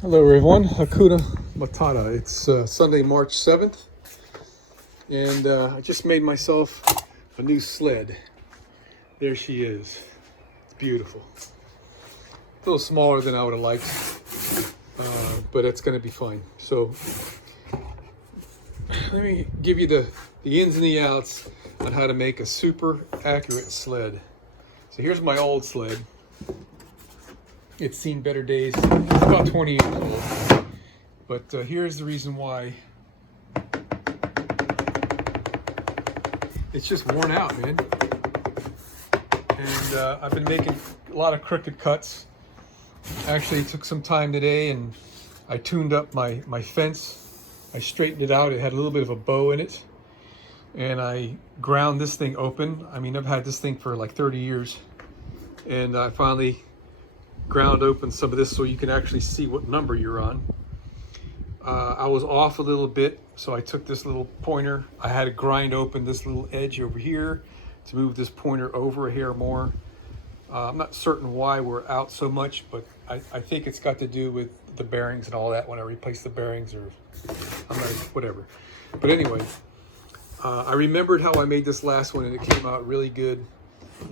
Hello everyone, Hakuna Matata. It's Sunday, March 7th, and I just made myself a new sled. There she is. It's beautiful. A little smaller than I would have liked, but it's going to be fine. So let me give you the ins and the outs on how to make a super accurate sled. So here's my old sled. It's seen better days. It's about 20 years old. But here's the reason why. It's just worn out, man. And I've been making a lot of crooked cuts. Actually, it took some time today, and I tuned up my fence. I straightened it out. It had a little bit of a bow in it. And I ground this thing open. I mean, I've had this thing for like 30 years. And I finally ground open some of this so you can actually see what number you're on. I was off a little bit, so I took this little pointer. I had to grind open this little edge over here to move this pointer over a hair more. I'm not certain why we're out so much, but I think it's got to do with the bearings and all that when I replace the bearings, or I'm not, whatever. But anyway, I remembered how I made this last one and it came out really good,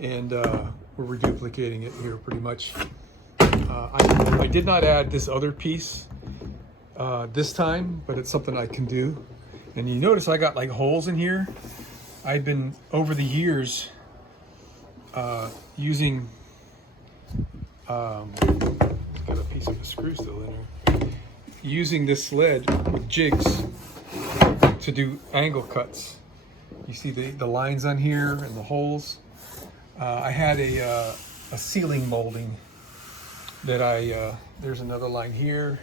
and we're reduplicating it here pretty much. I did not add this other piece this time, but it's something I can do. And you notice I got like holes in here. I've been over the years using got a piece of a screw still in there, using this sled with jigs to do angle cuts. You see the lines on here and the holes. I had a ceiling molding that there's another line here,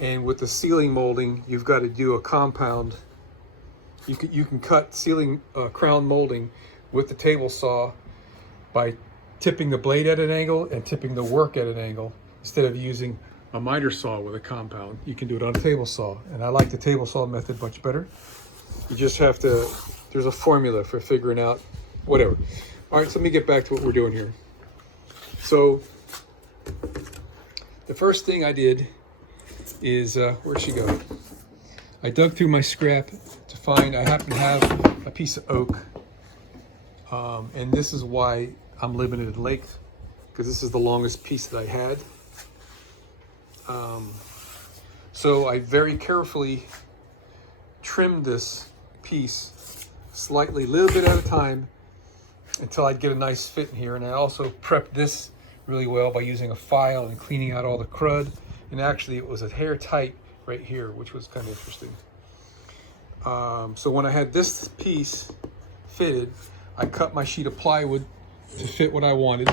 and with the ceiling molding you've got to do a compound. You can cut ceiling crown molding with the table saw by tipping the blade at an angle and tipping the work at an angle, instead of using a miter saw with a compound. You can do it on a table saw, and I like the table saw method much better. You just have to, there's a formula for figuring out whatever. All right, so let me get back to what we're doing here. So the first thing I did is, where'd she go? I dug through my scrap to find, I happen to have a piece of oak. And this is why I'm limited in length, because this is the longest piece that I had. So I very carefully trimmed this piece slightly, a little bit at a time, until I'd get a nice fit in here. And I also prepped this really well by using a file and cleaning out all the crud. And actually it was a hair tight right here, which was kind of interesting. So when I had this piece fitted, I cut my sheet of plywood to fit what I wanted.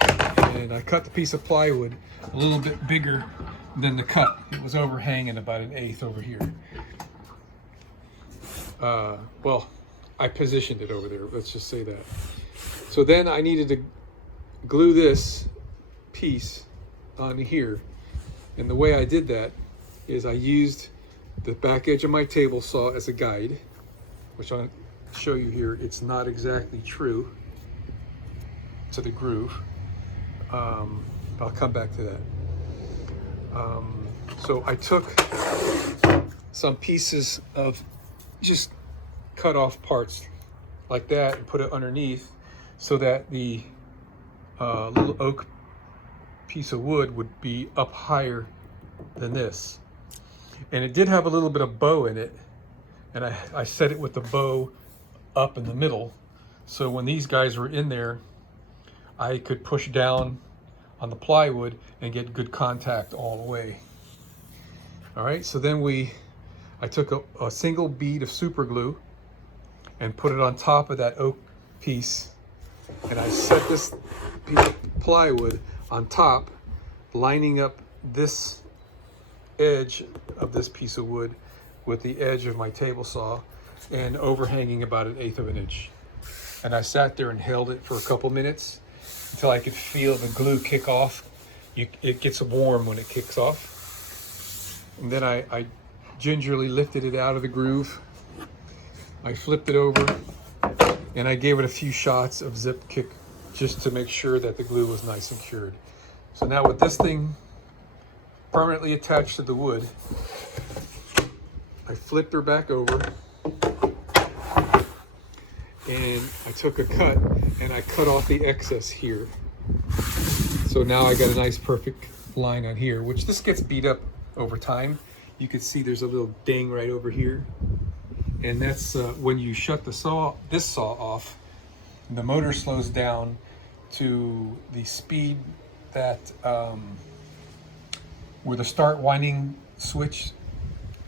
And I cut the piece of plywood a little bit bigger than the cut. It was overhanging about 1/8 over here. Well, I positioned it over there, let's just say that. So then I needed to glue this piece on here. And the way I did that is I used the back edge of my table saw as a guide, which I'll show you here. It's not exactly true to the groove. I'll come back to that. So I took some pieces of just cut off parts like that and put it underneath, so that the little oak piece of wood would be up higher than this. And it did have a little bit of bow in it, and I set it with the bow up in the middle, so when these guys were in there I could push down on the plywood and get good contact all the way. All right, so then I took a single bead of super glue and put it on top of that oak piece, and I set this piece of plywood on top, lining up this edge of this piece of wood with the edge of my table saw, and overhanging about 1/8 of an inch. And I sat there and held it for a couple minutes until I could feel the glue kick off. It gets warm when it kicks off. And then I gingerly lifted it out of the groove. I flipped it over and I gave it a few shots of zip kick just to make sure that the glue was nice and cured. So now with this thing permanently attached to the wood. I flipped her back over and I took a cut and I cut off the excess here. So now I got a nice perfect line on here, which this gets beat up over time. You can see there's a little ding right over here. And that's when you shut this saw off, the motor slows down to the speed that where the start winding switch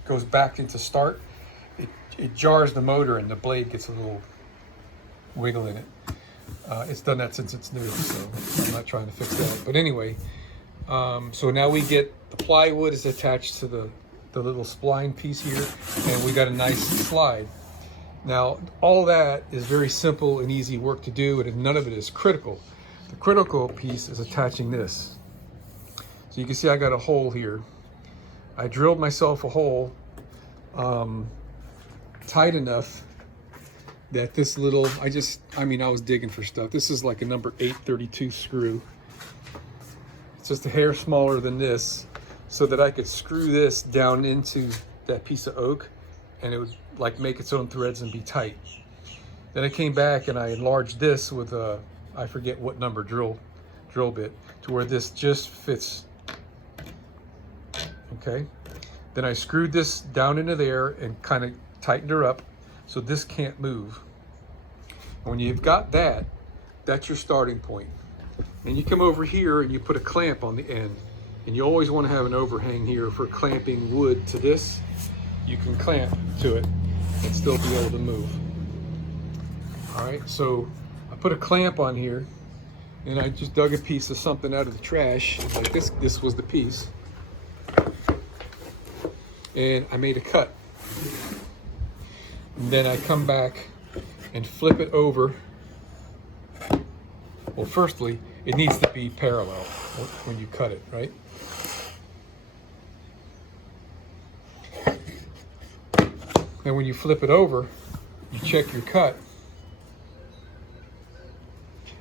goes back into start. It jars the motor and the blade gets a little wiggle in it. It's done that since it's new, so I'm not trying to fix that. But anyway, so now we get the plywood is attached to the little spline piece here, and we got a nice slide. Now, all that is very simple and easy work to do, and none of it is critical. The critical piece is attaching this. So you can see I got a hole here. I drilled myself a hole tight enough that this little, I was digging for stuff. This is like a number 832 screw. It's just a hair smaller than this, so that I could screw this down into that piece of oak and it would like make its own threads and be tight. Then I came back and I enlarged this with a, I forget what number drill bit, to where this just fits. Okay. Then I screwed this down into there and kind of tightened her up so this can't move. When you've got that, that's your starting point. And you come over here and you put a clamp on the end. And you always want to have an overhang here for clamping wood to this. You can clamp to it and still be able to move. All right, so I put a clamp on here and I just dug a piece of something out of the trash, like this. This was the piece. And I made a cut. And then I come back and flip it over. Well, firstly, it needs to be parallel when you cut it, right? And when you flip it over, you check your cut,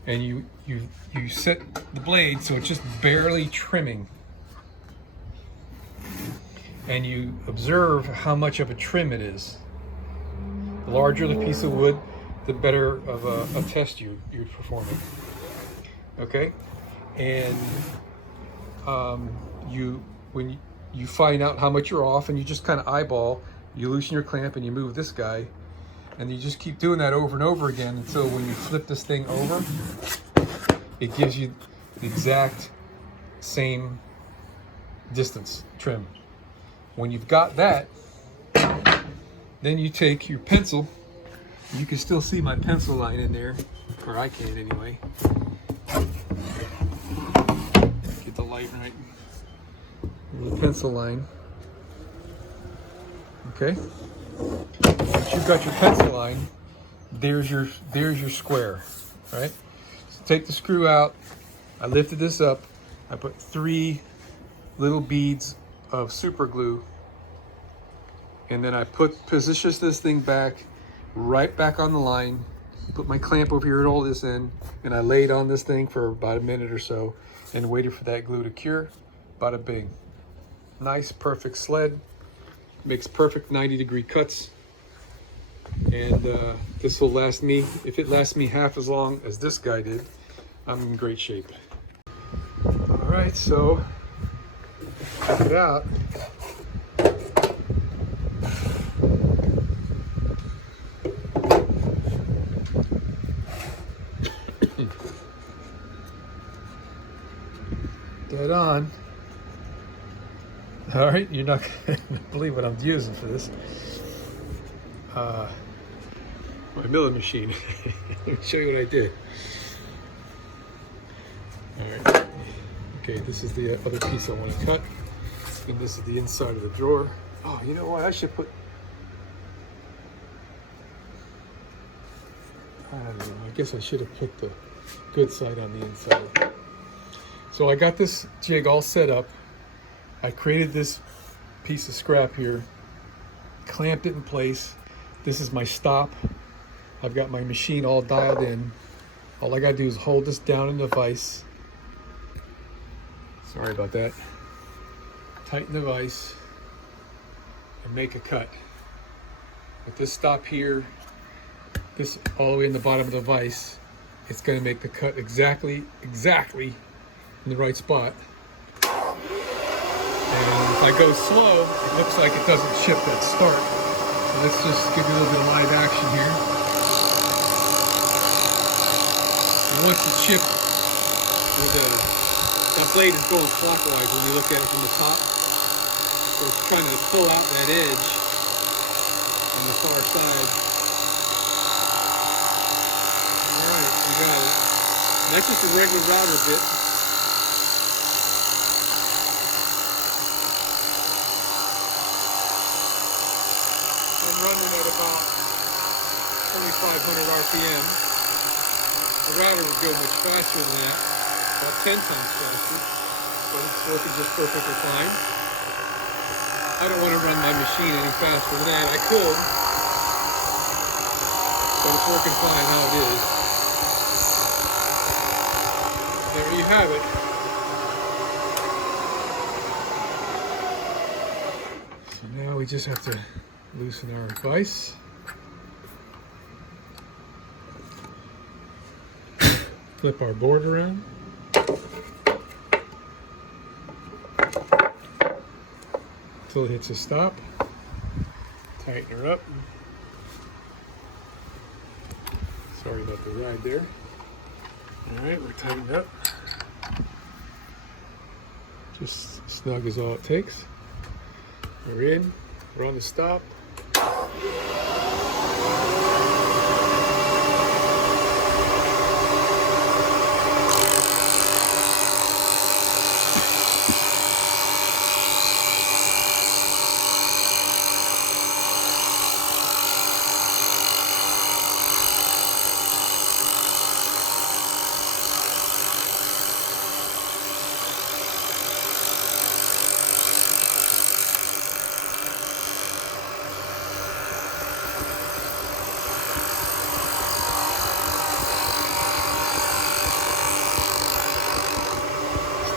and you set the blade so it's just barely trimming. And you observe how much of a trim it is. The larger the piece of wood, the better of a test you're performing. Okay? And when you find out how much you're off, and you just kind of eyeball, you loosen your clamp and you move this guy, and you just keep doing that over and over again until when you flip this thing over, it gives you the exact same distance trim. When you've got that, then you take your pencil. You can still see my pencil line in there, or I can anyway. Get the light right. The pencil line. Okay. Once you've got your pencil line, there's your square, right? So take the screw out. I lifted this up. I put 3 little beads of super glue, and then I position this thing back, right back on the line. Put my clamp over here at all this end, and I laid on this thing for about a minute or so, and waited for that glue to cure. Bada bing. Nice, perfect sled. Makes perfect 90-degree cuts, and this will last me, if it lasts me half as long as this guy did, I'm in great shape. All right, so check it out. Dead on. All right, you're not gonna believe what I'm using for this. My milling machine. Let me show you what I did. All right. Okay, this is the other piece I want to cut, and this is the inside of the drawer. Oh, you know what? I should put. I don't know. I guess I should have put the good side on the inside. So I got this jig all set up. I created this piece of scrap here, clamped it in place. This is my stop. I've got my machine all dialed in. All I gotta do is hold this down in the vise. Sorry about that. tighten the vise, and make a cut. With this stop here, this all the way in the bottom of the vise, it's going to make the cut exactly in the right spot. And if I go slow, it looks like it doesn't chip that start. So let's just give you a little bit of live action here. And once the chip, or that blade is going clockwise when you look at it from the top. So it's trying to pull out that edge on the far side. Alright, we got it. And that's just a regular router bit. I'm running at about 2,500 RPM. The router would go much faster than that, about 10 times faster, but it's working just perfectly fine. I don't want to run my machine any faster than that. I could, but it's working fine how it is. There you have it. So now we just have to loosen our vise. Flip our board around. Until it hits a stop. Tighten her up. Sorry about the ride there. Alright, we're tightened up. Just snug is all it takes. We're in. We're on the stop.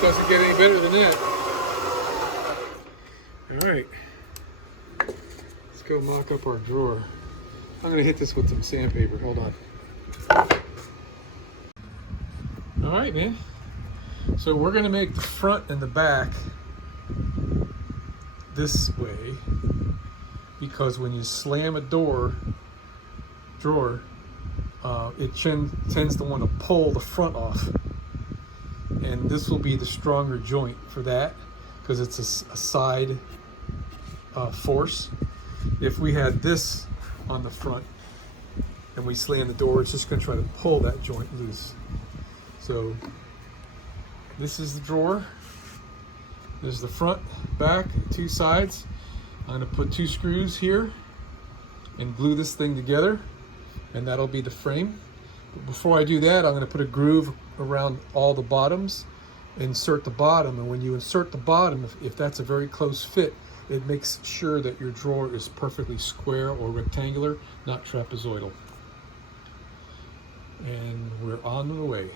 Doesn't get any better than that. All right, let's go mock up our drawer. I'm gonna hit this with some sandpaper. Hold on. All right, man. So we're gonna make the front and the back this way because when you slam a drawer, it tends to want to pull the front off. And this will be the stronger joint for that because it's a side force. If we had this on the front and we slam the door, it's just going to try to pull that joint loose. So this is the drawer. This is the front, back, two sides. I'm going to put 2 screws here and glue this thing together, and that'll be the frame. But before I do that, I'm going to put a groove around all the bottoms, insert the bottom, and when you insert the bottom, if that's a very close fit, it makes sure that your drawer is perfectly square or rectangular, not trapezoidal. And we're on the way.